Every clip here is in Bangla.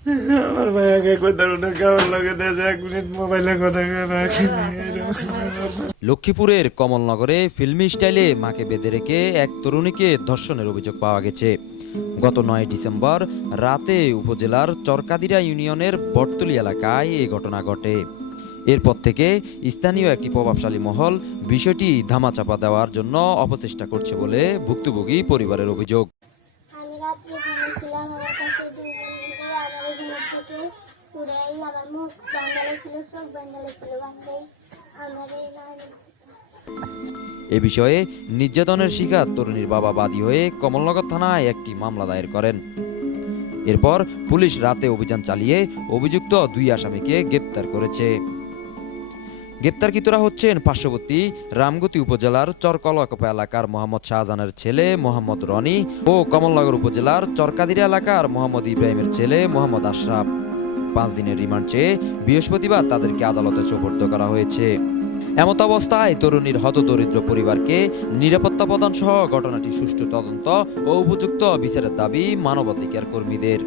আমার ভাইয়াকে কথা কেমন লাগে দেশে 1 মিনিট মোবাইলে কথা লক্ষ্মীপুরের কমলনগরে ফিল্মি স্টাইলে মাকে বেঁধে রেখে এক তরুণীকে ধর্ষণের অভিযোগ পাওয়া গেছে। গত 9 ডিসেম্বর রাতে উপজেলার চরকাদিরা ইউনিয়নের বটতলী এলাকায় এই ঘটনা ঘটে। এরপর থেকে স্থানীয় একটি প্রভাবশালী মহল বিষয়টি ধামাচাপা দেওয়ার জন্য অপচেষ্টা করছে বলে ভুক্তভোগী পরিবারের অভিযোগ। আমি রাত্রে ঘুমিয়েছিলাম, আমার কাছে দুজন মিলে আমার ঘুম থেকে উড়ে আমার মুখ বান্ধালে ছিল, চোখ বান্ধালে ছিল, বান্ধাই আমার এ বিষয়ে নির্যাতনের শিকার তরুণীর বাবা বাদী হয়ে কমলনগর থানায় একটি মামলা দায়ের করেন। এরপর পুলিশ রাতে অভিযান চালিয়ে অভিযুক্ত 2 আসামিকে গ্রেপ্তার করেছে। গ্রেপ্তারকৃতরা হচ্ছেন পার্শ্ববর্তী রামগতি উপজেলার চরকলকপা এলাকার মোহাম্মদ শাহজাহানের ছেলে মোহাম্মদ রনি ও কমলনগর উপজেলার চরকাদিরা এলাকার মোহাম্মদ ইব্রাহিমের ছেলে মোহাম্মদ আশরাফ। 5 দিনের রিমান্ড চেয়ে বৃহস্পতিবার তাদেরকে আদালতে সোপর্দ করা হয়েছে। এমত অবস্থায় তরুণীর হতদরিদ্র পরিবারকে নিরাপত্তা প্রদান সহ ঘটনাটি সুষ্ঠু তদন্ত ও উপযুক্ত বিচারের দাবি মানবাধিকার কর্মীদের।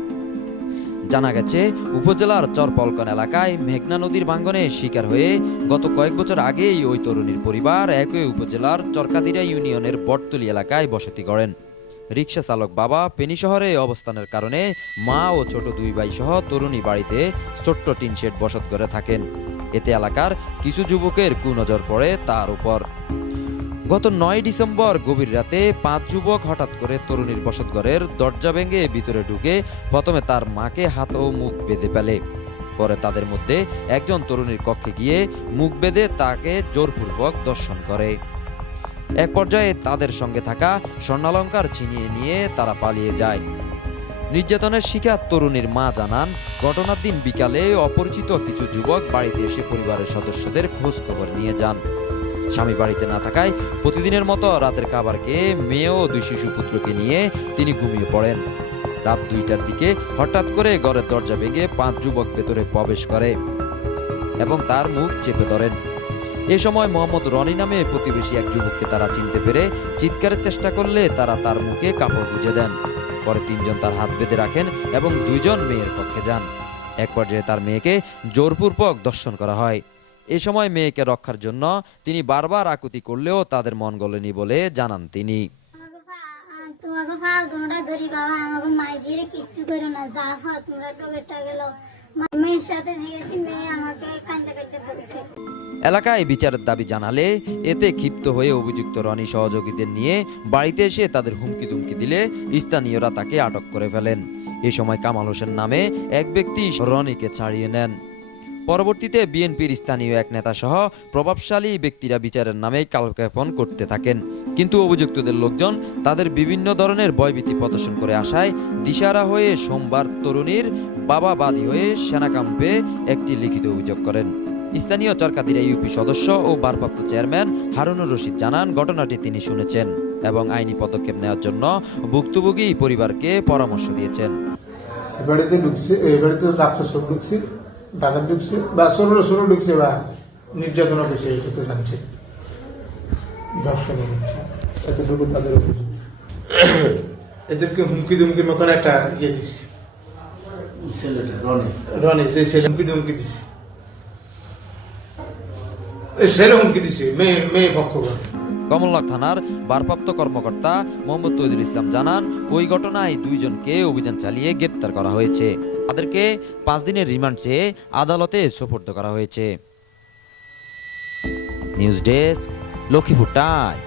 জানা গেছে, উপজেলার চরপলকন এলাকায় মেঘনা নদীর ভাঙ্গনে শিকার হয়ে গত কয়েক বছর আগেই ওই তরুণীর পরিবার একই উপজেলার চরকাদিরা ইউনিয়নের বটতলী এলাকায় বসতি গড়েন। রিকশা চালক বাবা পেনি শহরে অবস্থানের কারণে মা ও ছোট 2 ভাই সহ তরুণী বাড়িতে ছোট্ট টিন শেড বসত করে থাকেন। এতে এলাকার কিছু যুবকের কুনজর পড়ে তার উপর। গত 9 ডিসেম্বর গভীর রাতে 5 যুবক হঠাৎ করে তরুণীর বসতঘরের দরজা ভেঙে ভিতরে ঢুকে প্রথমে তার মাকে হাত ও মুখ বেঁধে ফেলে। পরে তাদের মধ্যে একজন তরুণীর কক্ষে গিয়ে মুখ বেঁধে তাকে জোরপূর্বক ধর্ষণ করে। এক পর্যায়ে তাদের সঙ্গে থাকা স্বর্ণালংকার ছিনিয়ে নিয়ে তারা পালিয়ে যায়। নির্যাতনের শিকার তরুণীর মা জানান, ঘটনার দিন বিকালে অপরিচিত কিছু যুবক বাড়িতে এসে পরিবারের সদস্যদের খোঁজ খবর নিয়ে যান। স্বামী বাড়িতে না থাকায় প্রতিদিনের মতো রাতের খাবার খেয়ে মেয়ে ও 2 শিশুপুত্রকে নিয়ে তিনি ঘুমিয়ে পড়েন। রাত 2টার দিকে হঠাৎ করে ঘরের দরজা ভেঙে 5 যুবক ভেতরে প্রবেশ করে এবং তার মুখ চেপে ধরেন। এ সময় মোহাম্মদ রনি নামে প্রতিবেশী এক যুবককে তারা চিনতে পেরে চিৎকারের চেষ্টা করলে তারা তার মুখে কাপড় গুঁজে দেন। পরে 3 জন তার হাত বেঁধে রাখেন এবং 2 জন মেয়ের কক্ষে যান। এক পর্যায়ে তার মেয়েকে জোরপূর্বক ধর্ষণ করা হয়। এ সময় মেয়েকে রক্ষার জন্য তিনি বারবার আকুতি করলেও তাদের মন গলেনি বলে জানান তিনি। তোমাকে ফাল তোমরা ধরি বাবা, আমাকে মাইজিরে কিছু করো না, যা ফা তোমরা টোকে টাকে লো। মেয়ের সাথে জিজ্ঞেসি, মেয়ে আমাকে কান্দে কান্দে বলছে। এলাকায় বিচারের দাবি জানালে এতে ক্ষিপ্ত হয়ে অভিযুক্ত রনি সহযোগীদের নিয়ে বাড়িতে এসে তাদের হুমকি দুমকি দিলে স্থানীয়রা তাকে আটক করে ফেলেন। এ সময় কামাল হোসেন নামে এক ব্যক্তি রনিকে ছাড়িয়ে নেন। পরবর্তীতে বিএনপির স্থানীয় এক নেতা সহ প্রভাবশালী ব্যক্তিরা বিচারের নামে কালক্ষেপণ করতে থাকেন, কিন্তু অভিযুক্তদের লোকজন তাদের বিভিন্ন ধরনের ভয়ভীতি প্রদর্শন করে আসায় দিশাহারা হয়ে সোমবার তরুণীর বাবা বাদী হয়ে সেনা ক্যাম্পে একটি লিখিত অভিযোগ করেন। স্থানীয় চরকাদিরা ইউপি সদস্য ও ভারপ্রাপ্ত চেয়ারম্যান হারুনুর রশিদ জানান, ঘটনাটি তিনি শুনেছেন এবং আইনি পদক্ষেপ নেওয়ার জন্য ভুক্তভোগী পরিবারকে পরামর্শ দিয়েছেন। এবারেতে ঢুকছে, এবারেতে রাত্রে সব ঢুকছে, ঢাকা ঢুকছে বা ষোলো ঢুকছে বা নির্যাতন হয়েছে, এটা তো জানছে, ধর্ষণ হচ্ছে, এতটুকু তাদের অভিযোগ। এদেরকে হুমকি দুমকির মতন একটা ইয়ে দিচ্ছে, রনি যে ছেলে হুমকি দুমকি দিচ্ছে, ছেলে হুমকি দিচ্ছে, মেয়ে পক্ষ করে। কমলনগর থানার ভারপ্রাপ্ত কর্মকর্তা মোহাম্মদ তৈদুল ইসলাম জানান, ওই ঘটনায় 2 জনকে অভিযান চালিয়ে গ্রেপ্তার করা হয়েছে। তাদেরকে 5 দিনের রিমান্ড চেয়ে আদালতে সোপর্দ করা হয়েছে। News desk, Lakshmipur time.